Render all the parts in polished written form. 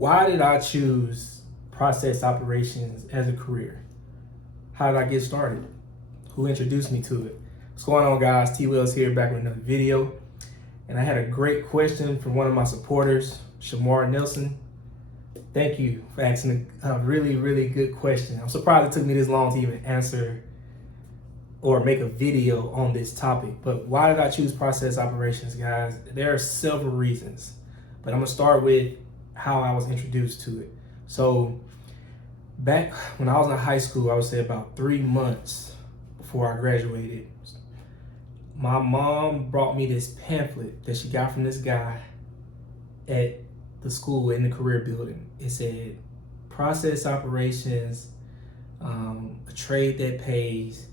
Why did I choose process operations as a career? How did I get started? Who introduced me to it? What's going on, guys? T Wells here, back with another video. And I had a great question from one of my supporters, Shamar Nelson. Thank you for asking a really, really good question. I'm surprised it took me this long to even answer or make a video on this topic. But why did I choose process operations, guys? There are several reasons, but I'm gonna start with how I was introduced to it. So back when I was in high school, I would say about 3 months before I graduated, my mom brought me this pamphlet that she got from this guy at the school in the career building. It said process operations, a trade that pays.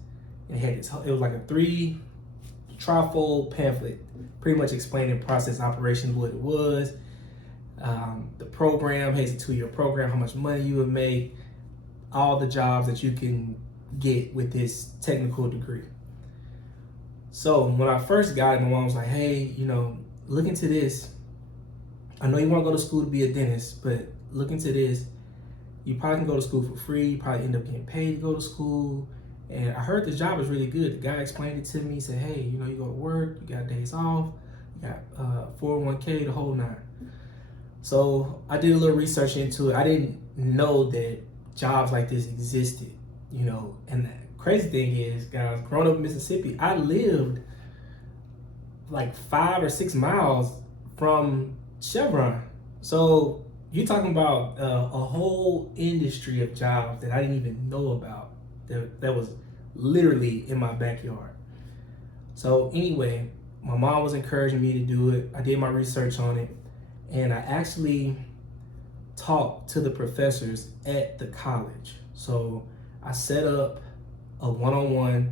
And it had this, it was like a 3 trifold pamphlet, pretty much explaining process operations, what it was, the program, hey, it's a 2-year program, how much money you would make, all the jobs that you can get with this technical degree. So when I first got it, my mom was like, hey, look into this. I know you want to go to school to be a dentist, but look into this. You probably can go to school for free. You probably end up getting paid to go to school. And I heard the job was really good. The guy explained it to me. He said, hey, you go to work, you got days off, you got 401k, the whole 9. So I did a little research into it. I didn't know that jobs like this existed, And the crazy thing is, guys, growing up in Mississippi, I lived like 5 or 6 miles from Chevron. So you're talking about a whole industry of jobs that I didn't even know about. That was literally in my backyard. So anyway, my mom was encouraging me to do it. I did my research on it, and I actually talked to the professors at the college. So I set up a one-on-one.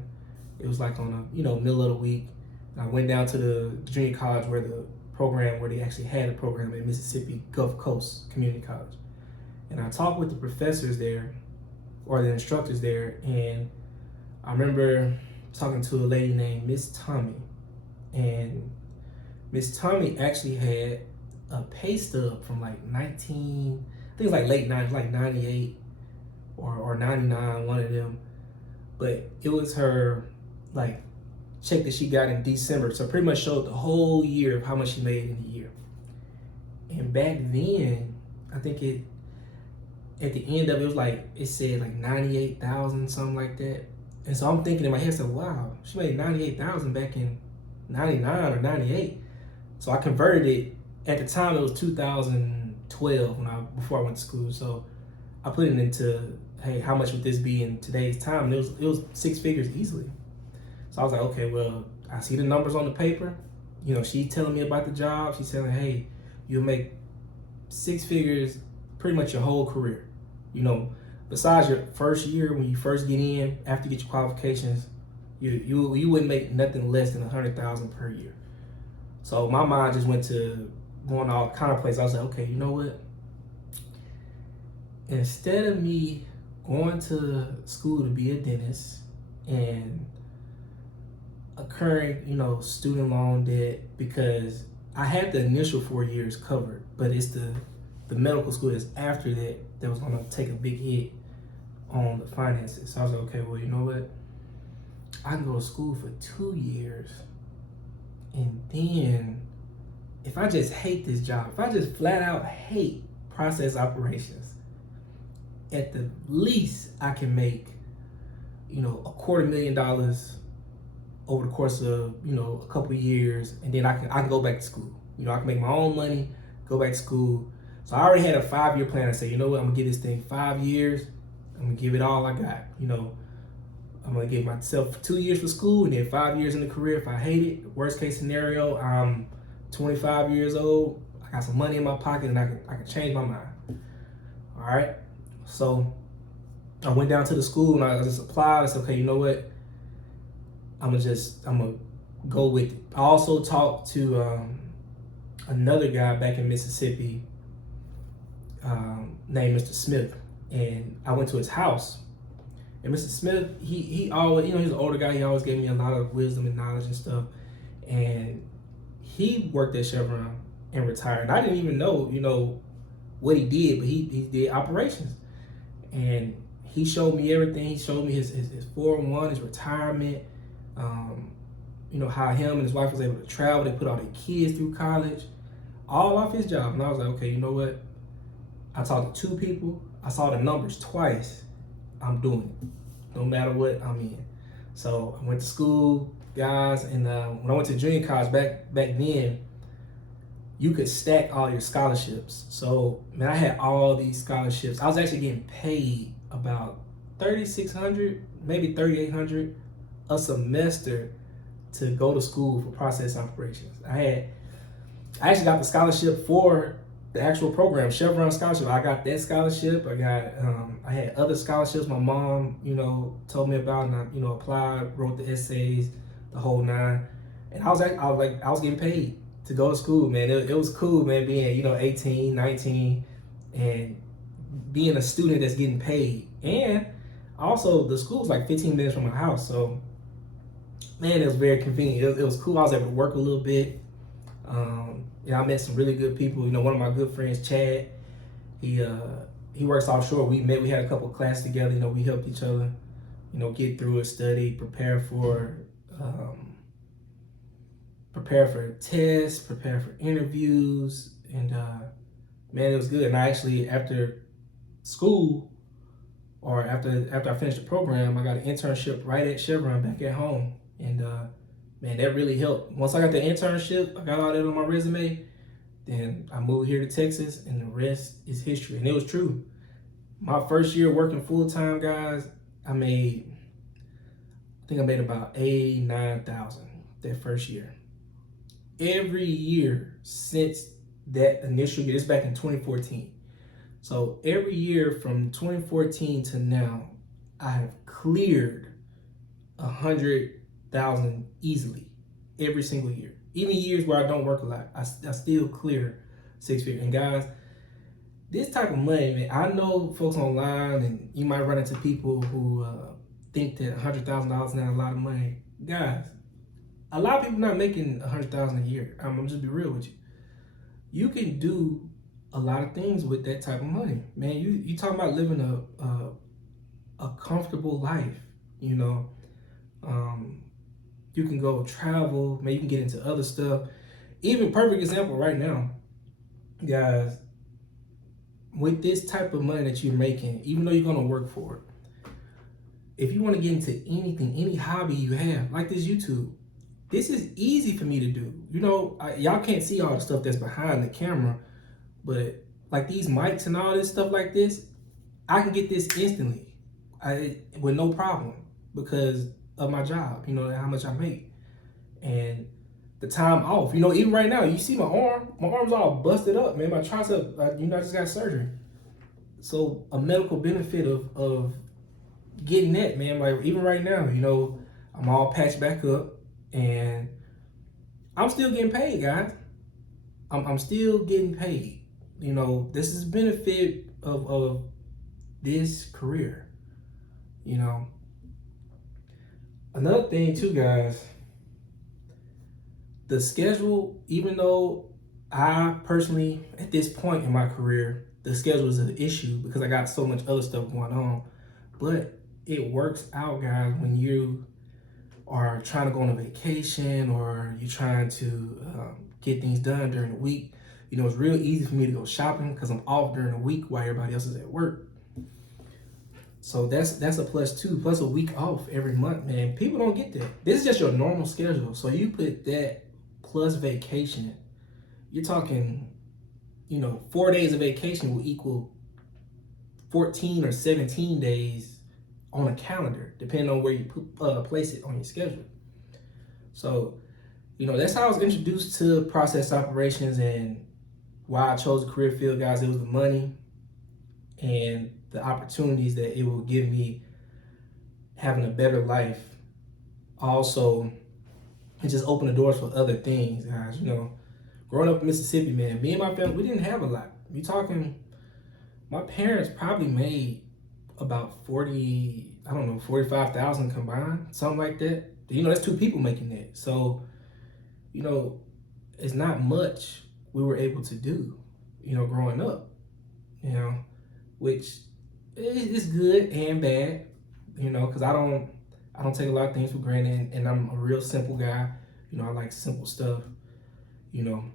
It was like on a middle of the week. And I went down to the junior college where they actually had a program at Mississippi Gulf Coast Community College. And I talked with the professors there, or the instructors there, and I remember talking to a lady named Miss Tommy, and Miss Tommy actually had a pay stub from like I think it was like late 90s, like 98 or 99, one of them, but it was her like check that she got in December, so pretty much showed the whole year of how much she made in a year. And back then, I think at the end of it, was like, it said like 98,000, something like that. And so I'm thinking in my head, so wow, she made 98,000 back in 99 or 98. So I converted it. At the time, it was 2012 before I went to school. So I put it into, hey, how much would this be in today's time? And it was 6 figures easily. So I was like, okay, well, I see the numbers on the paper. She telling me about the job. She's saying, hey, you'll make 6 figures pretty much your whole career. Besides your first year, when you first get in, after you get your qualifications, you wouldn't make nothing less than 100,000 per year. So my mind just went to going all kind of places. I was like, okay, you know what? Instead of me going to school to be a dentist and incurring, student loan debt, because I had the initial 4 years covered, but it's the medical school that's after that was gonna take a big hit on the finances. So I was like, okay, well, you know what? I can go to school for 2 years, and then if I just hate this job, if I just flat out hate process operations, at the least I can make, $250,000 over the course of, a couple of years, and then I can go back to school. I can make my own money, go back to school. So I already had a 5-year plan. I said, you know what, I'm gonna give this thing 5 years. I'm gonna give it all I got. I'm gonna give myself 2 years for school and then 5 years in the career. If I hate it, worst case scenario, I'm 25 years old. I got some money in my pocket and I can change my mind. All right. So I went down to the school and I just applied. I said, okay, you know what? I'm gonna go with it. I also talked to another guy back in Mississippi named Mr. Smith, and I went to his house. And Mr. Smith, he always, he's an older guy. He always gave me a lot of wisdom and knowledge and stuff. And he worked at Chevron and retired. I didn't even know, what he did, but he did operations. And he showed me everything. He showed me his 401, his retirement, how him and his wife was able to travel. They put all their kids through college, all off his job. And I was like, okay, you know what? I talked to 2 people. I saw the numbers twice. I'm doing it, no matter what I'm in. So I went to school, guys, and when I went to junior college back then, you could stack all your scholarships. So, man, I had all these scholarships. I was actually getting paid about $3,600, maybe $3,800 a semester to go to school for process operations. I actually got the scholarship for the actual program, Chevron scholarship. I got that scholarship. I had other scholarships my mom, told me about, and I, applied, wrote the essays, the whole 9. And I was getting paid to go to school, man. It was cool, man, being, 18, 19, and being a student that's getting paid. And also, the school's like 15 minutes from my house, so, man, it was very convenient. It was cool. I was able to work a little bit. I met some really good people. One of my good friends, Chad, he works offshore. We met, we had a couple of classes together. We helped each other, get through it, study, prepare for tests, prepare for interviews, and man, it was good. And I actually, after school, or after I finished the program, I got an internship right at Chevron back at home, and man, that really helped. Once I got the internship, I got all that on my resume, then I moved here to Texas, and the rest is history. And it was true. My first year working full time, guys, I think I made about $9,000 that first year. Every year since that initial year, it's back in 2014. So every year from 2014 to now, I have cleared 100,000 easily every single year. Even years where I don't work a lot, I still clear 6 figures. And guys, this type of money, man, I know folks online, and you might run into people who think that $100,000 is not a lot of money. Guys, a lot of people not making $100,000 a year. I'm just be real with you. You can do a lot of things with that type of money, man. You talking about living a comfortable life, You can go travel, maybe you can get into other stuff. Even perfect example right now, guys, with this type of money that you're making, even though you're gonna work for it, if you want to get into anything, any hobby you have, like this YouTube, this is easy for me to do. Y'all can't see all the stuff that's behind the camera, but like these mics and all this stuff like this, I can get this instantly, with no problem, because of my job, how much I make. And the time off, even right now, you see my arm's all busted up, man. My tricep, I just got surgery. So a medical benefit of getting that, man, like even right now, I'm all patched back up, and I'm still getting paid, guys. I'm still getting paid. This is benefit of this career. Another thing too, guys, the schedule, even though I personally, at this point in my career, the schedule is an issue because I got so much other stuff going on, but it works out, guys, when you are trying to go on a vacation, or you're trying to get things done during the week. It's real easy for me to go shopping because I'm off during the week while everybody else is at work. So that's a plus too, plus a week off every month, man. People don't get that. This is just your normal schedule. So you put that plus vacation, you're talking, 4 days of vacation will equal 14 or 17 days on a calendar, depending on where you place it on your schedule. So, that's how I was introduced to process operations, and why I chose the career field, guys. It was the money and the opportunities that it will give me, having a better life. Also, it just opened the doors for other things, guys. Growing up in Mississippi, man, me and my family, we didn't have a lot. You talking, my parents probably made about 45,000 combined, something like that. That's 2 people making that. So, it's not much we were able to do, growing up. you know, which is good and bad, you know, because I don't take a lot of things for granted, and I'm a real simple guy. You know, I like simple stuff, you know.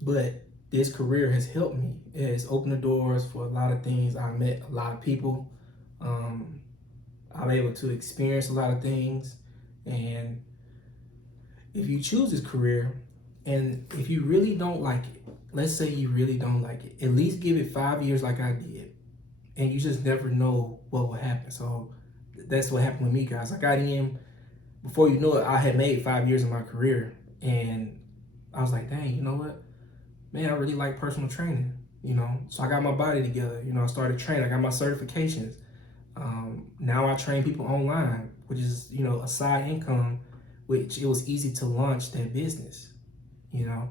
But this career has helped me. It has opened the doors for a lot of things. I met a lot of people. Um, I'm able to experience a lot of things. And if you choose this career, and if you really don't like it, let's say you really don't like it, at least give it 5 years like I did. And you just never know what will happen. So that's what happened with me, guys. I got in, before you know it, I had made 5 years of my career. And I was like, dang, you know what? Man, I really like personal training, you know. So I got my body together, you know. I started training. I got my certifications. Now I train people online, which is, you know, a side income, which it was easy to launch that business, you know.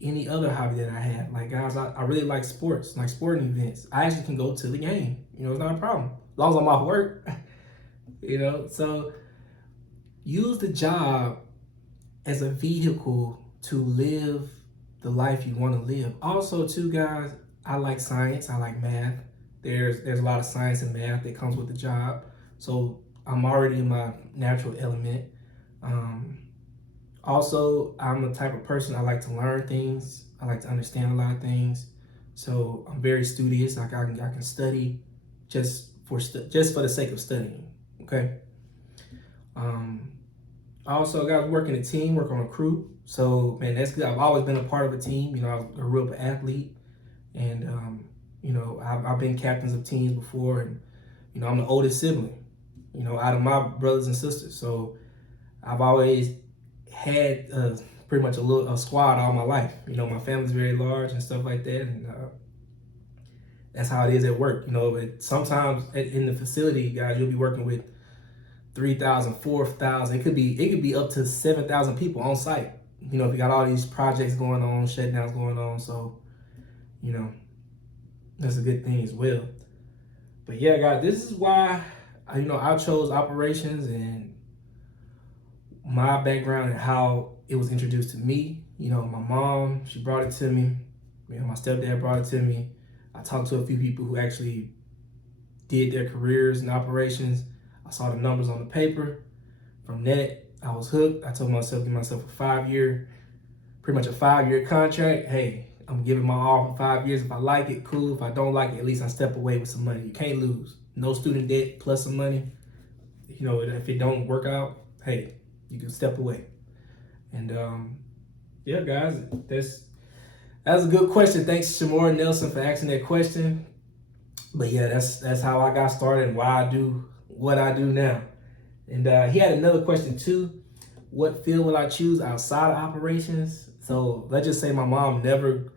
Any other hobby that I had, like, guys, I really like sports, like sporting events. I actually can go to the game, you know, it's not a problem, as long as I'm off work, you know. So use the job as a vehicle to live the life you want to live. Also, too, guys, I like science. I like math. There's a lot of science and math that comes with the job. So I'm already in my natural element. Also, I'm the type of person, I like to learn things. I like to understand a lot of things. So I'm very studious. Like I can study just for the sake of studying. Okay. I also got to work in a team, work on a crew. So, man, that's good. I've always been a part of a team. You know, I was a real athlete, and you know, I've been captains of teams before, and you know, I'm the oldest sibling, you know, out of my brothers and sisters. So, I've always had pretty much a squad all my life. You know, my family's very large and stuff like that, and that's how it is at work. You know, but sometimes in the facility, guys, you'll be working with 3,000, 4,000. It could be up to 7,000 people on site. You know, if you got all these projects going on, shutdowns going on. So, you know, that's a good thing as well. But yeah, guys, this is why I chose operations, and my background and how it was introduced to me. You know, my mom, she brought it to me. You know, my stepdad brought it to me. I talked to a few people who actually did their careers in operations. I saw the numbers on the paper. From that, I was hooked. I told myself, give myself pretty much a 5-year contract. Hey, I'm giving my all for 5 years. If I like it, cool. If I don't like it, at least I step away with some money. You can't lose. No student debt plus some money. You know, if it don't work out, hey, you can step away. And yeah, guys, that's a good question. Thanks, Shamora Nelson, for asking that question. But yeah, that's how I got started and why I do what I do now. And he had another question too. What field will I choose outside of operations? So let's just say my mom never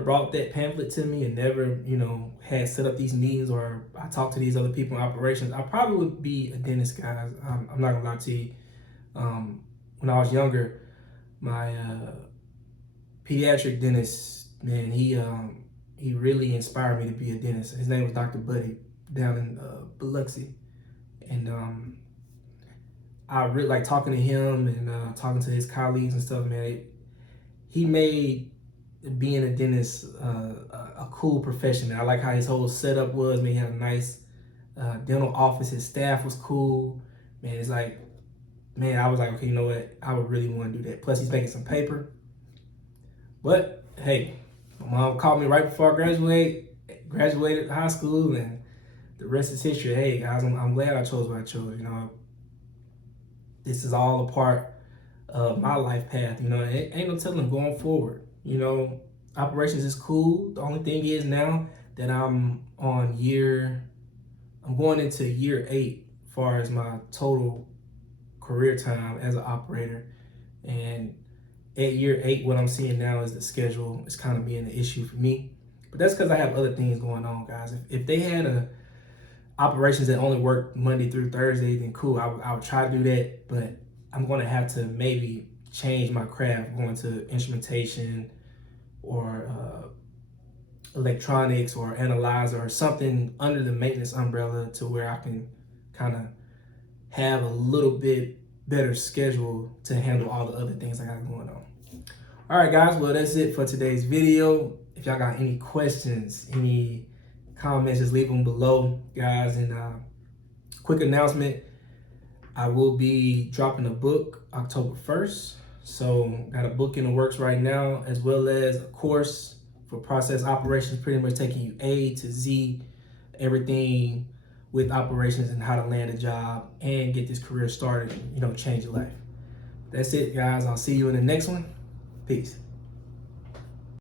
brought that pamphlet to me and never, you know, had set up these meetings or I talked to these other people in operations. I probably would be a dentist, guys. I'm not gonna lie to you. When I was younger, my pediatric dentist, man, he really inspired me to be a dentist. His name was Dr. Buddy down in Biloxi. And I really like talking to him and talking to his colleagues and stuff, man. He made being a dentist a cool profession. I like how his whole setup was. Man, he had a nice dental office. His staff was cool. Man, it's like, man, I was like, okay, you know what? I would really want to do that. Plus, he's making some paper. But hey, my mom called me right before I graduated high school, and the rest is history. Hey, guys, I'm glad I chose what I chose. You know, this is all a part of my life path. You know, it ain't no telling going forward. You know, operations is cool. The only thing is now that I'm going into year 8 as far as my total career time as an operator. And at year 8, what I'm seeing now is the schedule is kind of being an issue for me. But that's because I have other things going on, guys. If they had operations that only work Monday through Thursday, then cool, I would try to do that. But I'm going to have to maybe change my craft, going to instrumentation or electronics or analyzer or something under the maintenance umbrella to where I can kind of have a little bit better schedule to handle all the other things I got going on. All right, guys. Well, that's it for today's video. If y'all got any questions, any comments, just leave them below, guys. And quick announcement, I will be dropping a book October 1st. So got a book in the works right now, as well as a course for process operations, pretty much taking you A to Z, everything with operations and how to land a job and get this career started, change your life. That's it, guys. I'll see you in the next one. Peace.